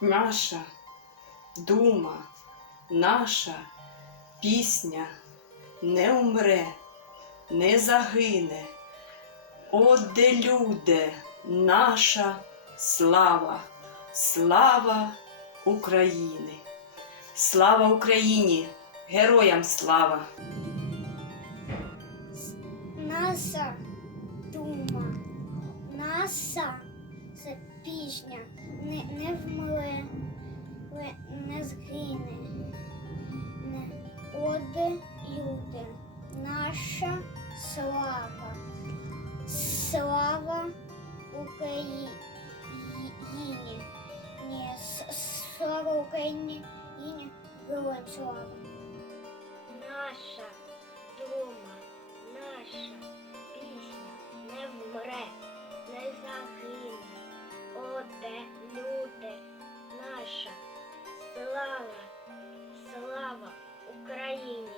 наша дума, наша пісня не умре, не загине. О, де люди, наша слава, слава України! Слава Україні! Героям слава! Наша дума, наша це пісня не, не слава, слава Україні. Ні, слава Україні, Ні, героям слава. Наша дума, наша пісня не вмре, не загине. Оде люди, наша слава, слава Україні,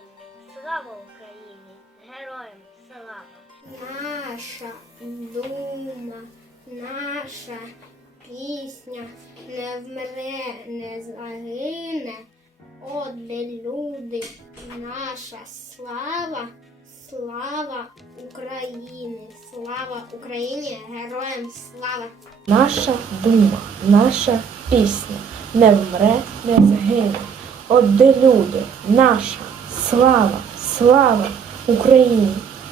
слава Україні, героям. Наша дума, наша пісня не вмре, не загине. Оде люди, наша слава, слава України, слава Україні, героям слава. Наша дума, наша пісня не вмре, не згине. От де люди, наша слава, слава Україні!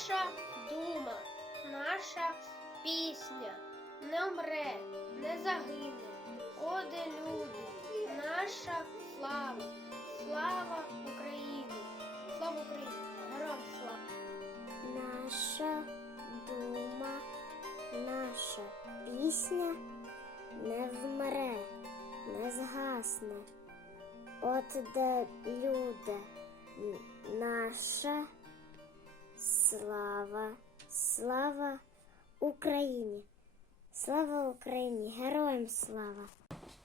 Наша дума, наша пісня не вмре, не загине. Оде люди, наша слава, слава Україні, слава Україні, героям слава. Наша дума, наша пісня не вмре, не згасне. От де люди, наша слава, слава Україні. Слава Україні, героям слава!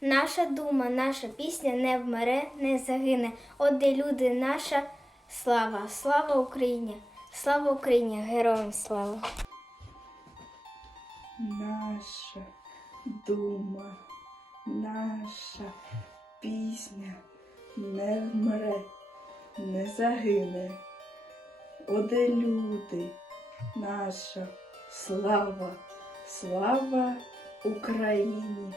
Наша дума, наша пісня не вмре, не загине. От де люди, наша слава, слава Україні, слава Україні, героям слава. Наша дума, наша пісня не вмре, не загине. Оде люди, наша слава, слава Україні.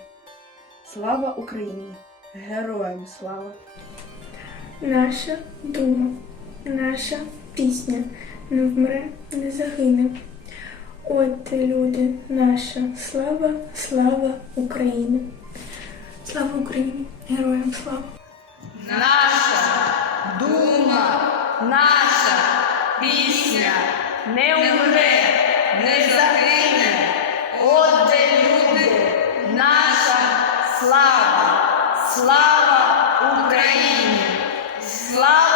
Слава Україні! Героям слава! Наша дума, наша пісня не вмре, не загине. От люди, наша слава, слава Україні. Слава Україні, героям слава! Наша дума, наша пісня. Не умре, не загине. От де люди, наша слава, слава Україні, слава